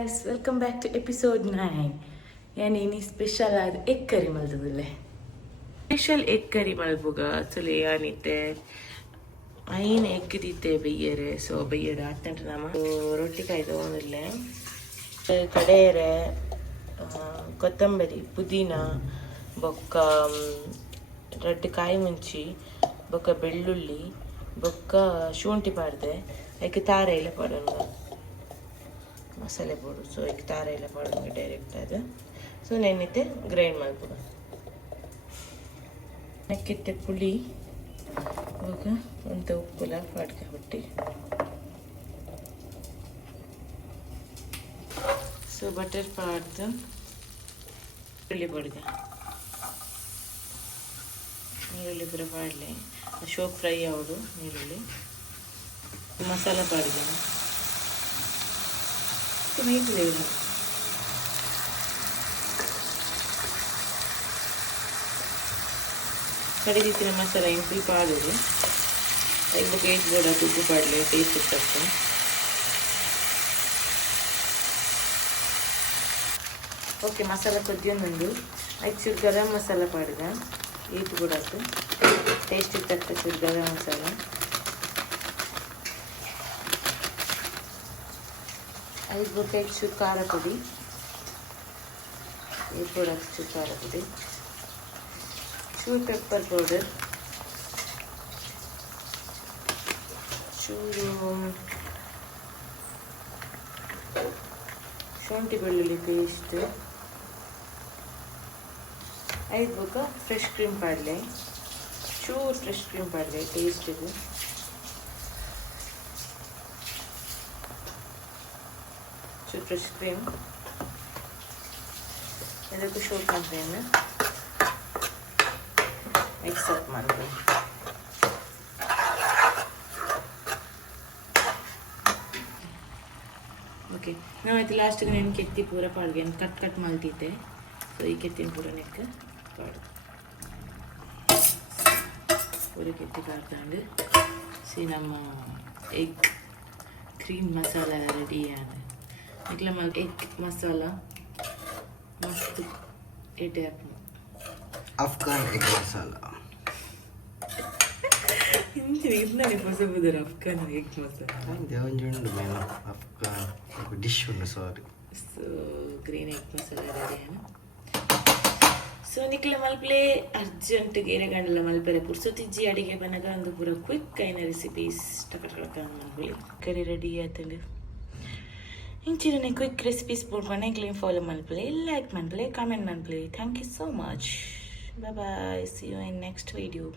guys, welcome back to episode 9. Yani ini special ad egg curry maldulle. Special egg curry malbuga tule yanite. Ain egg dite beyere so beyere attante nama. Roti kaido onille. Kadere kottambari pudina bokka red ಕಾಯಿ ಮುಂಚಿ ಬೊಕ್ಕ ಬೆಳ್ಳುಳ್ಳಿ ಬೊಕ್ಕ ಶುಂಠಿ ಪಾಡ್ದೆ ಅದಕ್ಕೆ ತಾರೆ ಎಲ್ಲ ಪಾಡೋಣ ಮಸಾಲೆ powder so ಅದಕ್ಕೆ ತಾರೆ ಎಲ್ಲ ಪಾಡೋಣ ಡೈರೆಕ್ಟ್ ಅದು ಸೊ ನೆನ್ನಿತ್ತೆ ಗ್ರೈಂಡ್ ಮಾಡ್ಬೋದು ನೆಕ್ಕಿತ್ತೆ ಪುಳಿ ಇವಾಗ ಒಂದು ಉಪ್ಪುಲ ಪಾಡ್ಕೆ ಬಿಟ್ಟು ಸೊ ಬಟರ್ ಪಾಡ್ದು ಬೆಳ್ಳಿ ಪಾಡ್ದೆ ನೀರುಳ್ಳಿ ಪೂರ ಪಾಡಲೆ ಶೋಕ್ ಫ್ರೈ ಆವಡು ನೀರುಳ್ಳಿ ಮಸಾಲ ಪಾಡಿದೆ ನೀರು ಕಡಿದಿತ್ತಿನ ಮಸಾಲ ಇಂಪಿ ಪಾಡೋದು ಐದು ಕೇಜ್ ಕೂಡ ಉಪ್ಪು ಪಾಡಲೆ ಟೇಸ್ಟ್ ಇರ್ತದೆ ಓಕೆ ಮಸಾಲ ಕೊದ್ದಿಯೊಂದು ಐದು ಚೂರು ಗರಂ ಮಸಾಲ ಪಾಡಿದೆ ಈಟ್ ಕೂಡ ಟೇಸ್ಟ್ ಇರ್ತದೆ ಚೂರು ಗರಂ ಮಸಾಲ ಐದು ಬೊಕ್ಕೆ ಚೂರು ಖಾರ ಪುಡಿ ಇದು ಕೂಡ ಚೂರು ಖಾರ ಪುಡಿ ಚೂರು ಪೆಪ್ಪರ್ ಪೌಡರ್ ಚೂರು ಶುಂಠಿ ಬೆಳ್ಳುಳ್ಳಿ ಪೇಸ್ಟ್ ಐದು ಬೊಕ್ಕ ಫ್ರೆಶ್ ಕ್ರೀಮ್ ಪಾಡಲೆ ಚೂರು ಫ್ರೆಶ್ ಕ್ರೀಮ್ ಪಾಡಲೆ ಟೇಸ್ಟ್ ಇದು ಚೂರು ಫ್ರೆಶ್ ಕ್ರೀಮ್ ಇದಕ್ಕೆ ಶೋ ಕಂಪ್ಲೇನು ಮಿಕ್ಸಪ್ ಮಾಡ್ಬೋದು ಓಕೆ ನಾವು ಆಯ್ತು ಲಾಸ್ಟಿಗೆ ನೆನ್ ಕೆತ್ತಿ ಪೂರ ಪಾಡ್ಗೆ ಕಟ್ ಮಲ್ತಿದ್ದೆ ಸೊ ಈ ಕೆತ್ತಿನ ಪೂರ ನೆಕ್ ಪಾಡು ಪೂರ ಕೆತ್ತಿ ಪಾಡ್ತಾಂಡು ಸಿ ನಮ್ಮ ಎಗ್ ಕ್ರೀಮ್ ಮಸಾಲ ರೆಡಿ ಆದ ಇಟ್ಲ ಎಗ್ ಮಸಾಲ ಮಸ್ತ್ ಏಟೆ ಹಾಕ್ನು ಅಫ್ಘಾನ್ ಎಗ್ ಮಸಾಲ ಇಂಚಿನ ಇದ್ನಾನೆ ಹೊಸ ಬುದರ ಅಫ್ಘಾನ್ ಎಗ್ ಮಸಾಲ ದೇವಂಜುಂಡು ಮೇನ ಅಫ್ಘಾನ್ ಡಿಶ್ ಉಂಡು sorry so green egg masala ready ಆನ ಸೊ ನಿಕ್ಲೆ ಮಲ್ಪಲೆ ಅರ್ಜೆಂಟ್ ಗೇರೆ ಗಂಡಲ ಮಲ್ಪರೆ ಪುರ್ಸೊತ್ತಿಜ್ಜಿ ಅಡಿಗೆ ಬನಗ ಒಂದು ಪೂರ ಕ್ವಿಕ್ ಐನ ರೆಸಿಪೀಸ್ ಟಕ ಮಲ್ಪಲೆ ಕರಿ ರೆಡಿ ಆಯ್ತಂಡು ಇಂಚಿನ ಕ್ವಿಕ್ ರೆಸಿಪೀಸ್ ಪೋಡ್ಬಣ್ಣ ಕ್ಲೀನ್ ಫಾಲೋ ಮಲ್ಪಲೆ ಲೈಕ್ ಮಲ್ಪಲೆ ಕಾಮೆಂಟ್ ಮಲ್ಪಲೆ thank you so much bye see you in next video